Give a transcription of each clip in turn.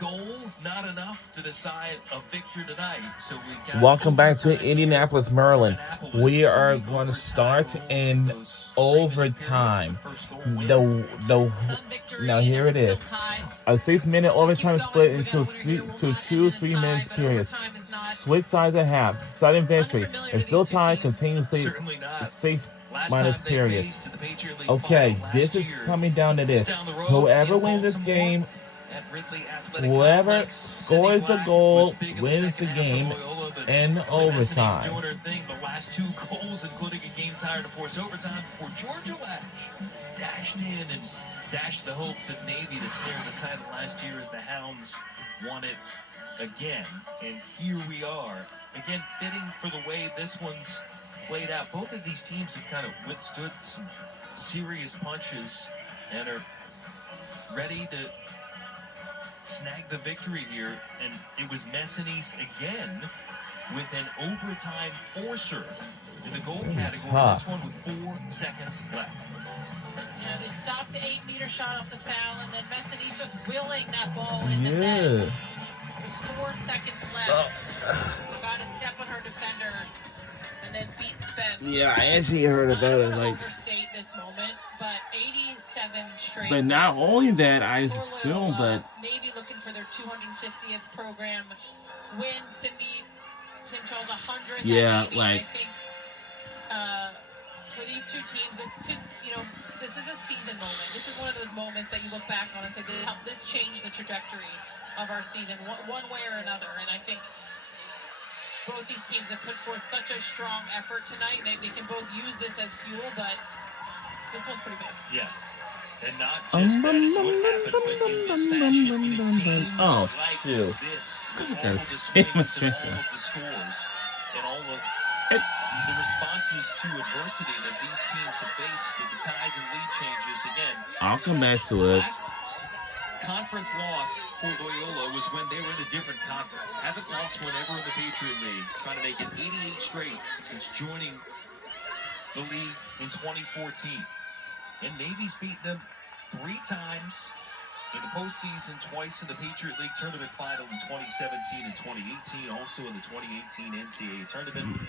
goals, not enough to decide a victor tonight. So we've got Welcome back to Indianapolis, Maryland. We are going to start in overtime. Now here it is. A 6-minute overtime split into two 3-minute periods. Switch sides at half. Sudden victory. It's still tied. Continuously 6- periods. Okay, this is coming down to this. Whoever wins this game, whoever scores the goal wins the game in overtime. Doing her thing, the last 2 goals, including a game tied to force overtime before Georgia dashed in and dashed the hopes of Navy to snare the title last year as the Hounds won it again. And here we are, again, fitting for the way this one's played out. Both of these teams have kind of withstood some serious punches and are ready to snag the victory here. And it was Messinese again with an overtime forcer in the goal category. This one with 4 seconds left. Yeah, they stopped the 8-meter shot off the foul, and then Messinese just willing that ball in the net with 4 seconds left. Got to step on her defender and then beat Spence. Yeah, I actually heard about it. Like, overstate this moment, but 87 straight. but not only that, I assume that Navy looking for their 250th program win. Cindy Tim Charles 100. Yeah, Navy, like, I think for these two teams, this could, this is a season moment. This is one of those moments that you look back on and say, this changed the trajectory of our season, one way or another. And I think both these teams have put forth such a strong effort tonight. They can both use this as fuel, but this one's pretty big. Yeah. And not just that, it would happen, but in this fashion, in a game like this, with all of the swings and all of the scores, and all of the responses to adversity that these teams have faced with the ties and lead changes, again. I'll come back to it. Last conference loss for Loyola was when they were in a different conference. Haven't lost one ever in the Patriot League. Trying to make it 88 straight since joining the league in 2014. And Navy's beaten them 3 times in the postseason, twice in the Patriot League tournament final in 2017 and 2018, also in the 2018 NCAA tournament.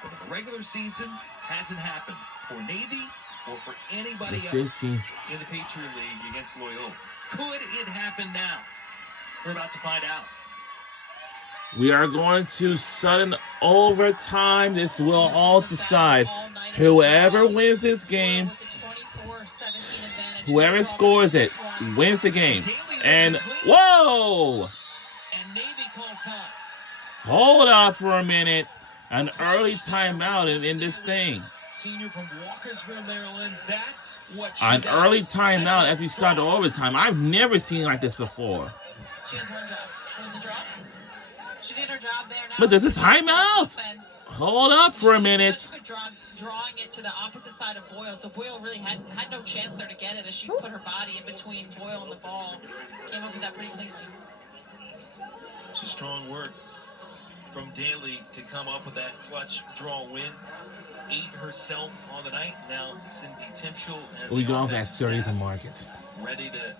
But in the regular season, hasn't happened for Navy or for anybody else in the Patriot League against Loyola. Could it happen now? We're about to find out. We are going to sudden overtime. This will all decide. Whoever wins this game, whoever scores it, wins the game. And, whoa! And Navy calls time. Hold up for a minute. An early timeout in this thing. Senior from Walkersville, Maryland. That's what she An does. early timeout as we start the overtime. I've never seen like this before. She has one job. What's the drop? She did her job there. Now But there's a timeout. Hold up for a minute. Such a good job drawing it to the opposite side of Boyle. So Boyle really had no chance there to get it as she put her body in between Boyle and the ball. Came up with that pretty cleanly. It's a strong work from Daly to come up with that clutch draw win. 8 herself on the night. Now Cindy Timschel and We the go off at offensive 30th staff market. ready to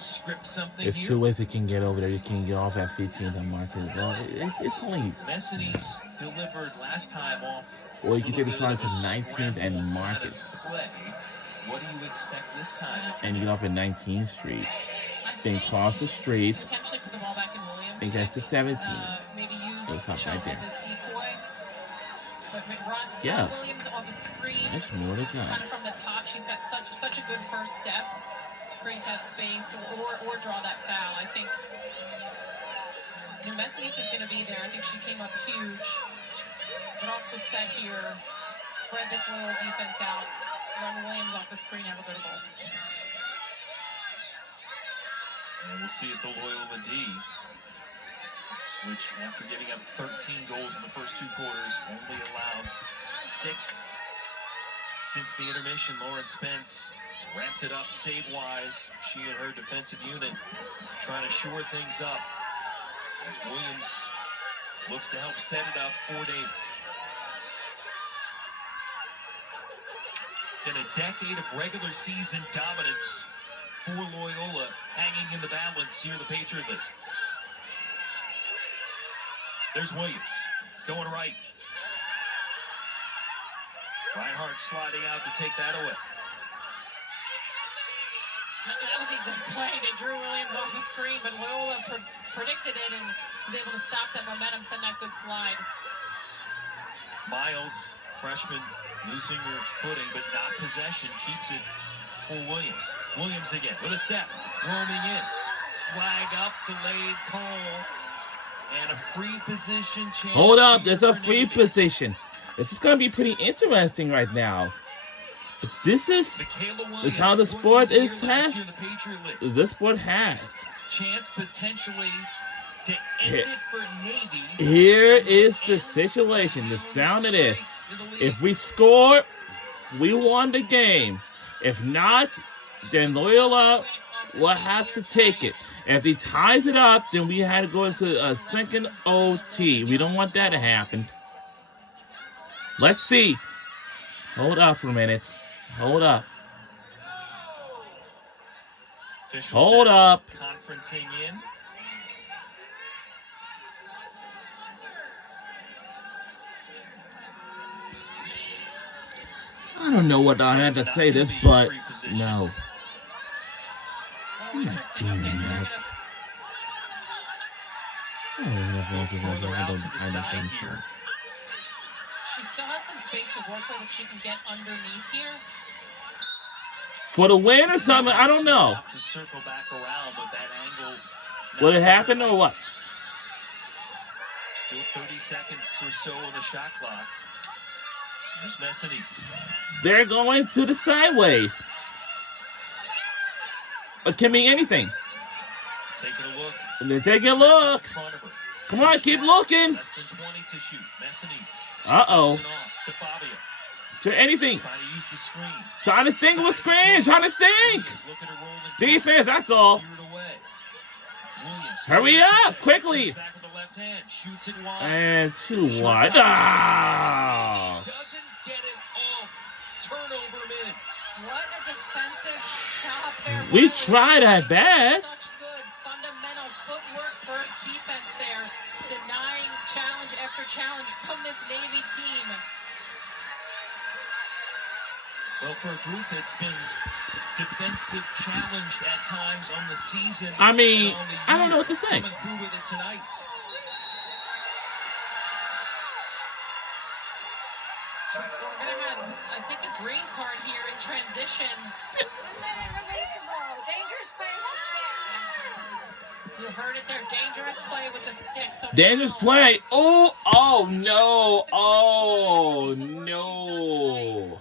script something There's here. 2 ways you can get over there. You can get off at 15th and market. Well, it's only. Messinese delivered last time off. Or you can take the try to 19th and market. Play. What do you expect this time? And you get off at 19th Street. Then cross the street. Potentially put the ball back in Williams. And gets to 17th. Maybe use It's not right as there. a decoy. But Yeah. Williams off a screen. There's more to go. Kind of from the top. She's got such a good first step. Create that space or draw that foul. I think Messinese is going to be there. I think she came up huge. Get off the set here. Spread this Loyola defense out. Run Williams off the screen. Have a good goal. And we'll see if the Loyola D, which after giving up 13 goals in the first 2 quarters, only allowed 6 since the intermission. Lauren Spence ramped it up save-wise. She and her defensive unit trying to shore things up as Williams looks to help set it up for Navy. In a decade of regular season dominance, for Loyola, hanging in the balance here, the Patriot League. There's Williams, going right. Reinhardt sliding out to take that away. That was the exact play. They drew Williams off the screen, but Loyola predicted it and was able to stop that momentum, send that good slide. Miles, freshman, losing her footing, but not possession, keeps it for Williams. Williams again with a step, roaming in. Flag up, delayed call, and a free position chance. Hold up, there's a free position. This is going to be pretty interesting right now. But this is how the sport is this sport has. Chance potentially to end it for Navy. Here is the situation. It's down to this. If we score, we won the game. If not, then Loyola will have to take it. If he ties it up, then we had to go into a second OT. We don't want that to happen. Let's see. Hold up for a minute. Hold up. Hold up. Conferencing in. I don't know what I had to say this, but no. Oh, interesting. Okay, so they're gonna... She still has some space to work with if she can get underneath here. For the win or something, I don't know. To circle back around with that angle. Will it happen or what? Still 30 seconds or so on the shot clock. There's Messinis. They're going to the sideways. It can be anything. Taking a look. And they're taking a look. In front of her. Come on, keep looking. Less than 20 to shoot. Messinis. Uh-oh. To Fabio. To anything. Trying to use the screen. Trying to think of a screen. Trying to think. Defense, that's all. Hurry up, quickly. And too wide. Ah! Doesn't get it off. Turnover minutes. What a defensive stop there. We tried our best. Such good fundamental footwork first defense there. Denying challenge after challenge from this Navy team. Well, for a group that's been defensive challenged at times on the season. I mean, I don't know what to think. Coming through with it tonight. So we're going to have, I think, a green card here in transition. Dangerous play. You heard it there. Dangerous play with the stick. So dangerous play. Oh no. Oh no.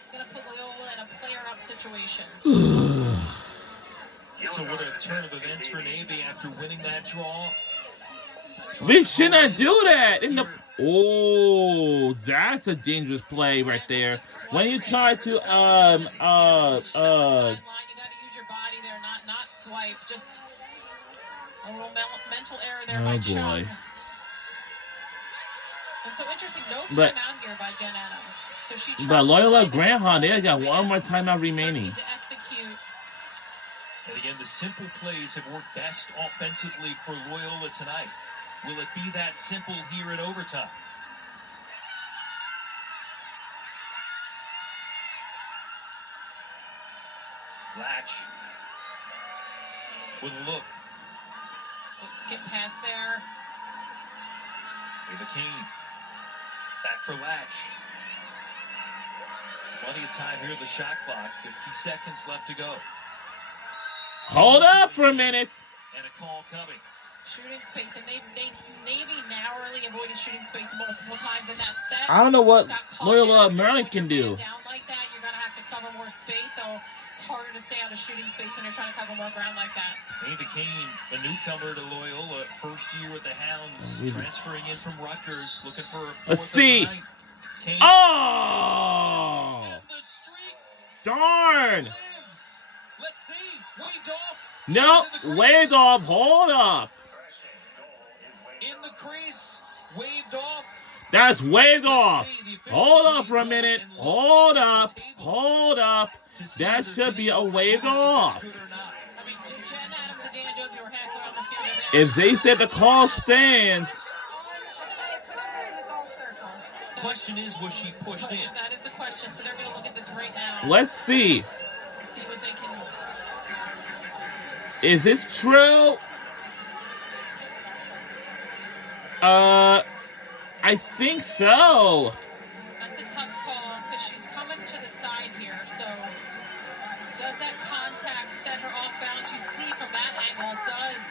It's going to put Loyola in a player-up situation. So what a turn of events for Navy after winning that draw. We should not do that in the. Oh, that's a dangerous play right there. When you try to You gotta use your body there, not swipe. Just a little mental error there by Chung. Boy. And so interesting, no But- timeout here by Jen Adams. So she trusts But Loyola the Greyhound, they play got one more to timeout remaining. execute. And again, the simple plays have worked best offensively for Loyola tonight. Will it be that simple here in overtime? Latch with a look. Good skip pass there. Ava Kane back for Latch. Plenty of time here, the shot clock. 50 seconds left to go. Hold up for a minute. And a call coming. Shooting space, and Navy narrowly avoided shooting space multiple times in that set. I don't know what Got caught Loyola down. Maryland When can you're do. Down like that, you're gonna have to cover more space. So it's harder to stay out of shooting space when you're trying to cover more ground like that. Ava Kane, a newcomer to Loyola, first year with the Hounds, transferring in from Rutgers, looking for a fourth. Let's see. Kane. Oh! And the streak Darn! lives. Let's see. Waved off. No, Shoots in the waved crease. off. Hold up. In the crease. Waved off. That's waved Let's off. see, the officials Hold up waved for a off minute. and Hold looked at up. the table. Hold up. That should be a waved off. I mean, Jen Adams and Dana Dobie were halfway on the field. If they said the call stands, The question is, was she pushed in? That is the question. So they're going to look at this right now. let's see. See what they can. Is this true? I think so. That's a tough call because she's coming to the side here. So does that contact set her off balance? You see from that angle, it does.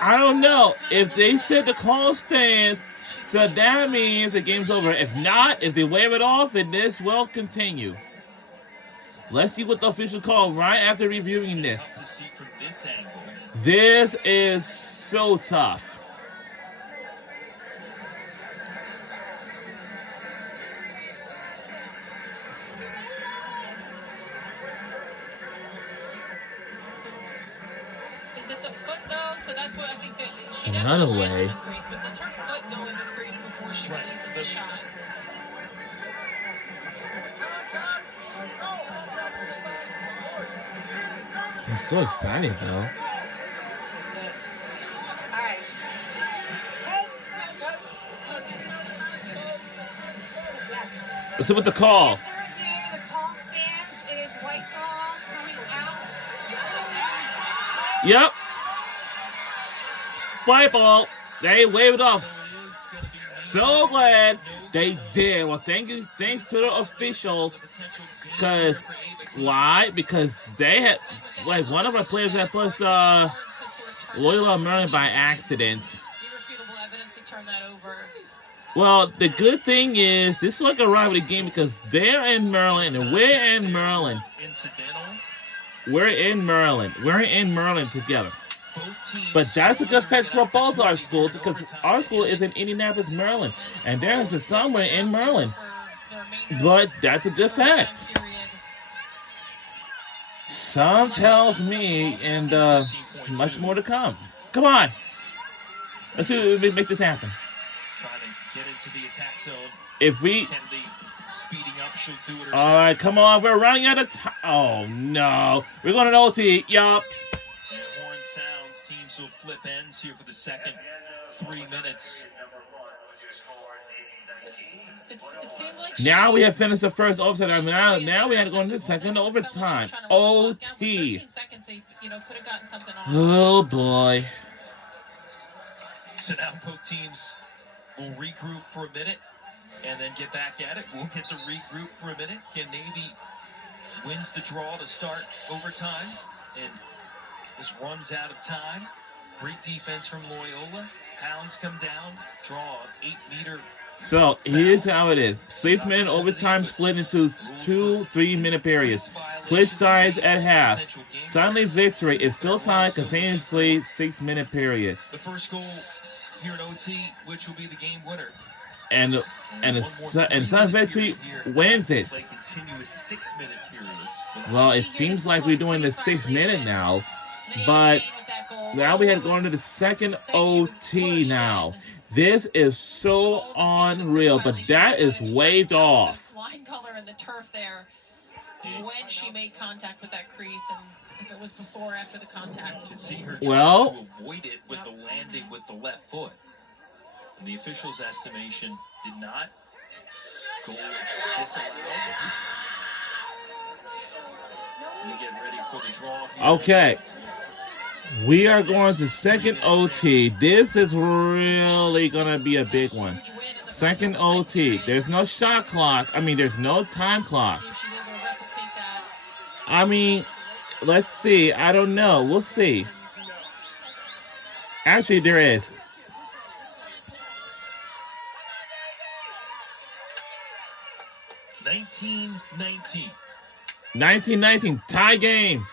I don't know. If they said the call stands, so that means the game's over. If not, if they wave it off, then this will continue. Let's see what the official call right after reviewing this. Tough to see from this angle. This is so tough. Is it the foot though? So that's what I think that she Another definitely way. lands in the crease, but does her foot go in the crease before she releases the shot? I'm so excited though. Let's see what the call. After review, the call stands. It is white ball coming out. Yep. White ball. They waved it off. So glad they did. Well, thanks to the officials. Because why? Because they had like one of our players that pushed Loyola Maryland by accident. Irrefutable evidence to turn that over. Well, the good thing is this is like a rivalry game because they're in Maryland and we're in Maryland. Incidental. We're in Maryland. We're in Maryland together. Both teams But that's a good fact for both our scored schools because our school is in Indianapolis, Maryland, and there's a somewhere in Maryland. But that's a good fact. Some tells me, and much more to come. Come on, let's see if we make this happen. trying to get into the attack zone. If we, Kennedy speeding up, she'll do it herself. all right, come on, we're running out of time. Oh no, we're going to OT. Yup. And horn sounds. Teams will flip ends here for the second 3 minutes. It seemed like Now we have finished the first overtime. I mean, now we had to go into the second overtime. OT. 13 seconds, they, could have gotten something off. Oh boy. So now both teams will regroup for a minute and then get back at it. We'll get to regroup for a minute. Again, Navy wins the draw to start overtime, and this runs out of time. Great defense from Loyola. Hounds come down, draw 8-meter. So here's how it is: 6 minute overtime split into 2 3-minute periods. Switch sides at half. Suddenly victory is still tied continuously 6-minute periods. The first goal here at OT, which will be the game winner. And Sun victory wins it. Play continuous 6-minute periods. Well, it seems like we're doing the 6-minute now, but now we have to go into the second OT now. This is so unreal, but that is waved off. Line color and the turf there when she made contact with that crease, and if it was before or after the contact. You can see her Well, trying to avoid it with the landing with the left foot. And the officials' estimation did not. Goal disallowed. We get ready for the draw here. Okay. We are going to second OT. This is really going to be a big one. Second OT. There's no shot clock. I mean, there's no time clock. See if she's able to replicate that. I mean, let's see. I don't know. We'll see. Actually, there is. 19-19. 19-19. Tie game.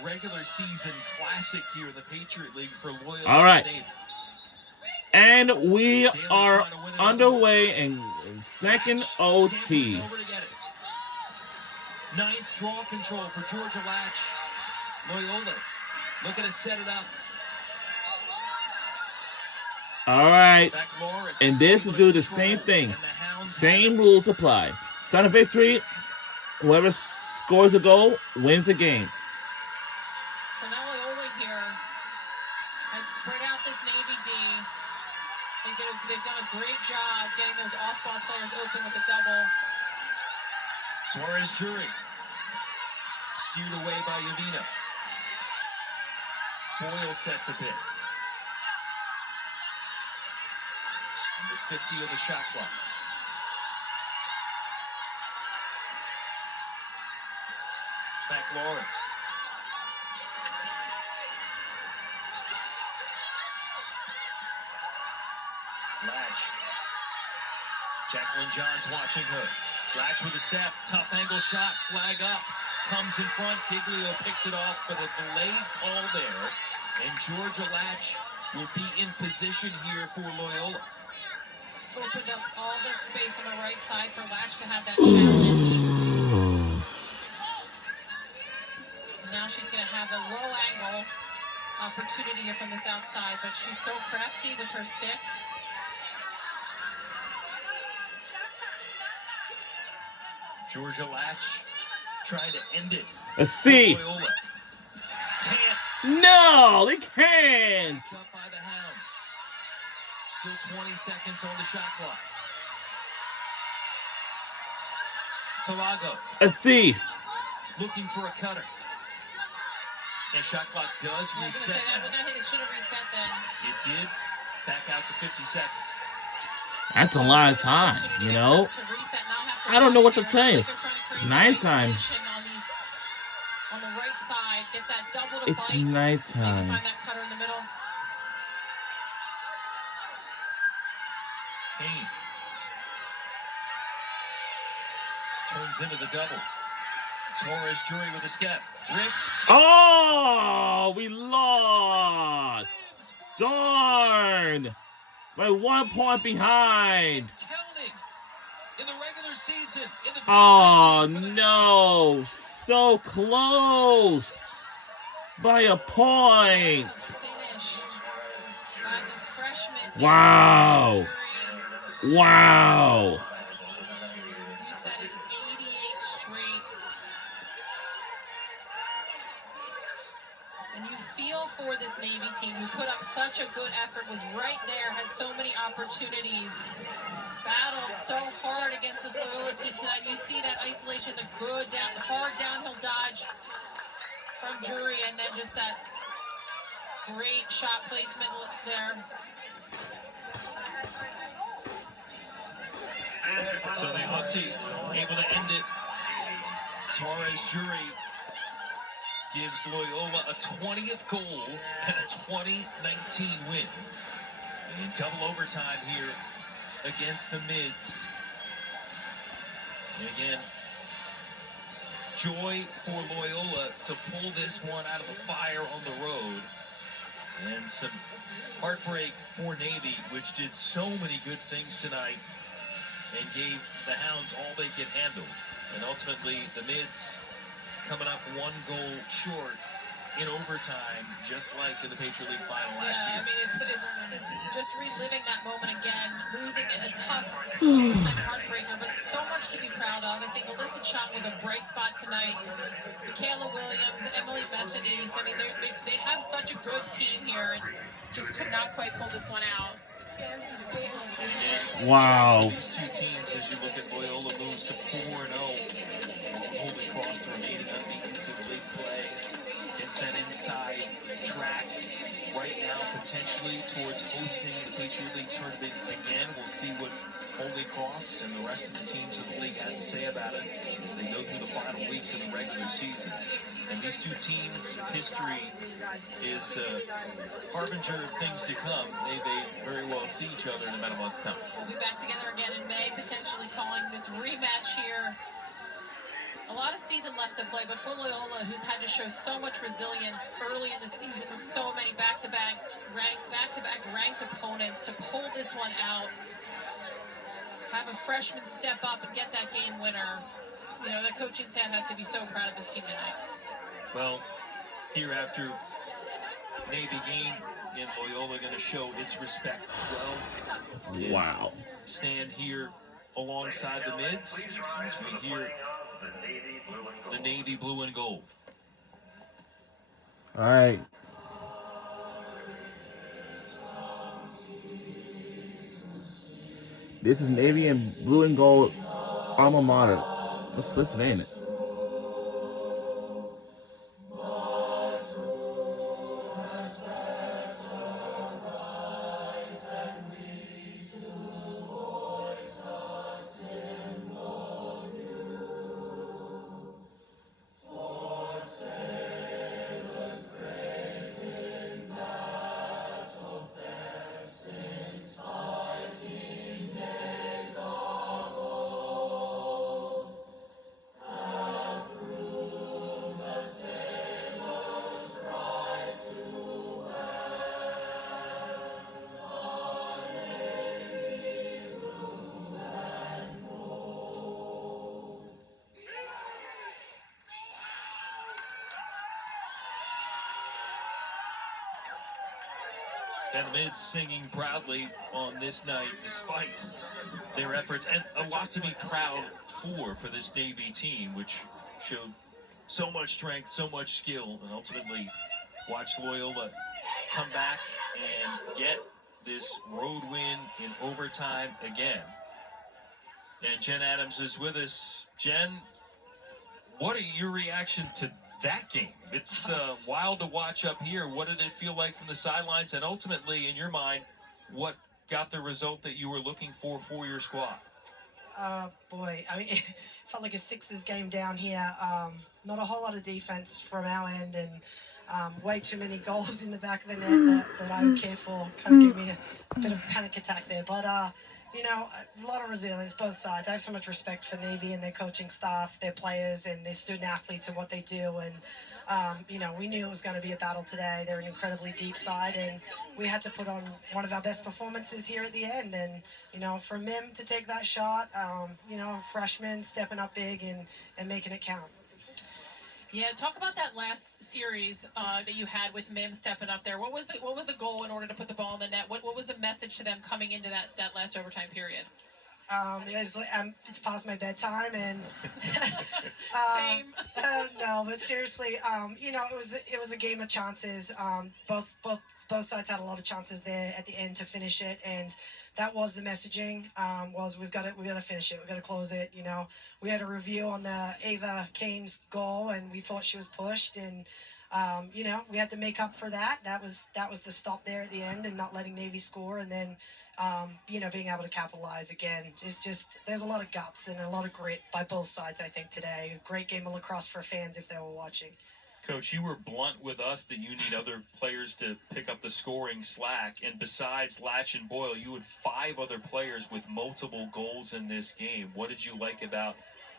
A regular season classic here in the Patriot League for Loyola. All right. Navy. And we are underway in second OT. Over to get it. Ninth draw control for Georgia Latch. Loyola looking to set it up. All right. Back Loris. And this is do the same thing. Same rules apply. Son of victory, whoever scores a goal, wins the game. So now Loyola here had spread out this Navy D. They've done a great job getting those off-ball players open with the double. Suarez Jury steered away by Yavina. Boyle sets a bit. Under 50 on the shot clock. Back Lawrence. Latch. Jacqueline Johns watching her. Latch with a step. Tough angle shot. Flag up. Comes in front. Giglio picked it off, but a delayed call there. And Georgia Latch will be in position here for Loyola. Opened up all that space on the right side for Latch to have that challenge. Now she's going to have a low angle opportunity here from this outside, but she's so crafty with her stick. Georgia Latch trying to end it. Let's see. Loyola. Can't. No, they can't. Up by the Hounds. Still 20 seconds on the shot clock. Talago Let's see. looking for a cutter. And shot clock does I was reset. going to say that, but it should have reset then. It did. Back out to 50 seconds. That's a lot of time, you know? I don't know what to tell you. It's nighttime. On the right side, get that double to It's bite. nighttime. Maybe find that cutter in the middle. Kane turns into the double. Suarez Jury with a step. Rips. Oh, we lost. Darn. By 1 point behind. Counting in the regular season. In the Oh, no. So close. By a point. Finish by the freshman. Wow. Wow. You said it, 88 straight. And you feel for this Navy team who put up such a good effort, was right there, had so many opportunities, battled so hard against this Loyola team tonight. You see that isolation, the good, hard downhill dodge from Jury, and then just that great shot placement there. So the Aussie able to end it. Suarez Jury gives Loyola a 20th goal and a 2019 win. In double overtime here against the Mids. And again, joy for Loyola to pull this one out of the fire on the road. And some heartbreak for Navy, which did so many good things tonight and gave the Hounds all they could handle. And ultimately, the Mids coming up 1 goal short in overtime, just like in the Patriot League final last year. I mean, it's just reliving that moment again, losing a tough overtime heartbreaker, but so much to be proud of. I think Alyssa Chung was a bright spot tonight. Michaela Williams, Emily Messides. I mean, they have such a good team here and just could not quite pull this one out. Wow. These two teams, as you look at Loyola, moves to 4-0. Holy Cross, the remaining unbeaten in league play. Gets that inside track right now, potentially towards hosting the Patriot League tournament again. We'll see what Holy Cross and the rest of the teams of the league have to say about it as they go through the final weeks of the regular season. And these two teams, if history is a harbinger of things to come, they very well see each other in about a month's time. We'll be back together again in May, potentially calling this rematch here. A lot of season left to play, but for Loyola, who's had to show so much resilience early in the season with so many back-to-back ranked opponents, to pull this one out, have a freshman step up and get that game winner. You know, the coaching staff has to be so proud of this team tonight. Well, here after Navy game, again, Loyola going to show its respect as well. Wow. Stand here alongside the Mids as we hear the Navy blue and gold. the navy blue and gold. All right. This is navy and blue and gold alma mater. Let's listen, ain't it? And the Mids singing proudly on this night, despite their efforts, and a lot to be proud for this Navy team, which showed so much strength, so much skill, and ultimately watched Loyola come back and get this road win in overtime again. And Jen Adams is with us. Jen, what are your reaction to that game? It's wild to watch up here. What did it feel like from the sidelines? And ultimately, in your mind, what got the result that you were looking for your squad? Boy, I mean, it felt like a Sixers game down here. Not a whole lot of defense from our end, and way too many goals in the back of the net that I would care for. Kind of gave me a bit of a panic attack there. But, you know, a lot of resilience, both sides. I have so much respect for Navy and their coaching staff, their players, and their student athletes and what they do. And, you know, we knew it was going to be a battle today. They're an incredibly deep side, and we had to put on one of our best performances here at the end. And, you know, for Mim to take that shot, you know, freshman stepping up big and making it count. Yeah, talk about that last series that you had with Mim stepping up there. What was the goal in order to put the ball in the net? What was the message to them coming into that last overtime period? It's past my bedtime, and Same. no, but seriously, you know, it was a game of chances. Both sides had a lot of chances there at the end to finish it, and that was the messaging. Was we got to finish it. We got to close it. You know, we had a review on the Ava Kane's goal, and we thought she was pushed, and you know, we had to make up for that. That was the stop there at the end, and not letting Navy score, and then you know, being able to capitalize again. It's just there's a lot of guts and a lot of grit by both sides. I think today, a great game of lacrosse for fans if they were watching. Coach, you were blunt with us that you need other players to pick up the scoring slack. And besides Latch and Boyle, you had 5 other players with multiple goals in this game. What did you like about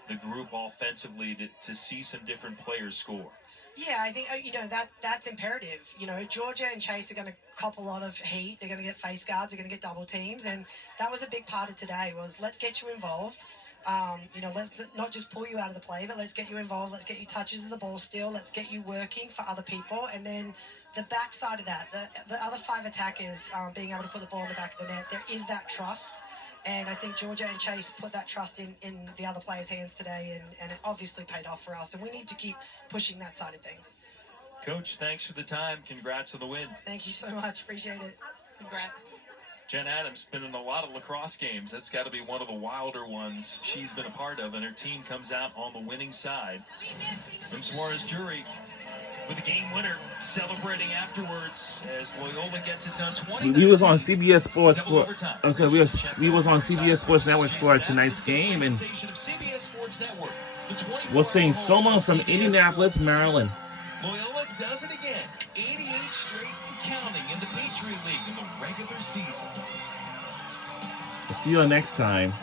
the group offensively to see some different players score? Yeah, I think, you know, that's imperative. You know, Georgia and Chase are going to cop a lot of heat. They're going to get face guards. They're going to get double teams. And that was a big part of today was let's get you involved. You know, let's not just pull you out of the play, but let's get you involved. Let's get you touches of the ball still. Let's get you working for other people. And then the back side of that, the other 5 attackers being able to put the ball in the back of the net, there is that trust. And I think Georgia and Chase put that trust in the other players' hands today, and it obviously paid off for us. And we need to keep pushing that side of things. Coach, thanks for the time. Congrats on the win. Thank you so much. Appreciate it. Congrats. Jen Adams been in a lot of lacrosse games. That's got to be one of the wilder ones she's been a part of, and her team comes out on the winning side. From Suarez Jury with a game winner celebrating afterwards as Loyola gets it done. We was on CBS Sports for. I'm sorry, we was on CBS Sports Network for tonight's game, and we're seeing Soma from Indianapolis, Maryland. Loyola does it again. 88 straight and counting in the Patriot League in the regular season. See you next time.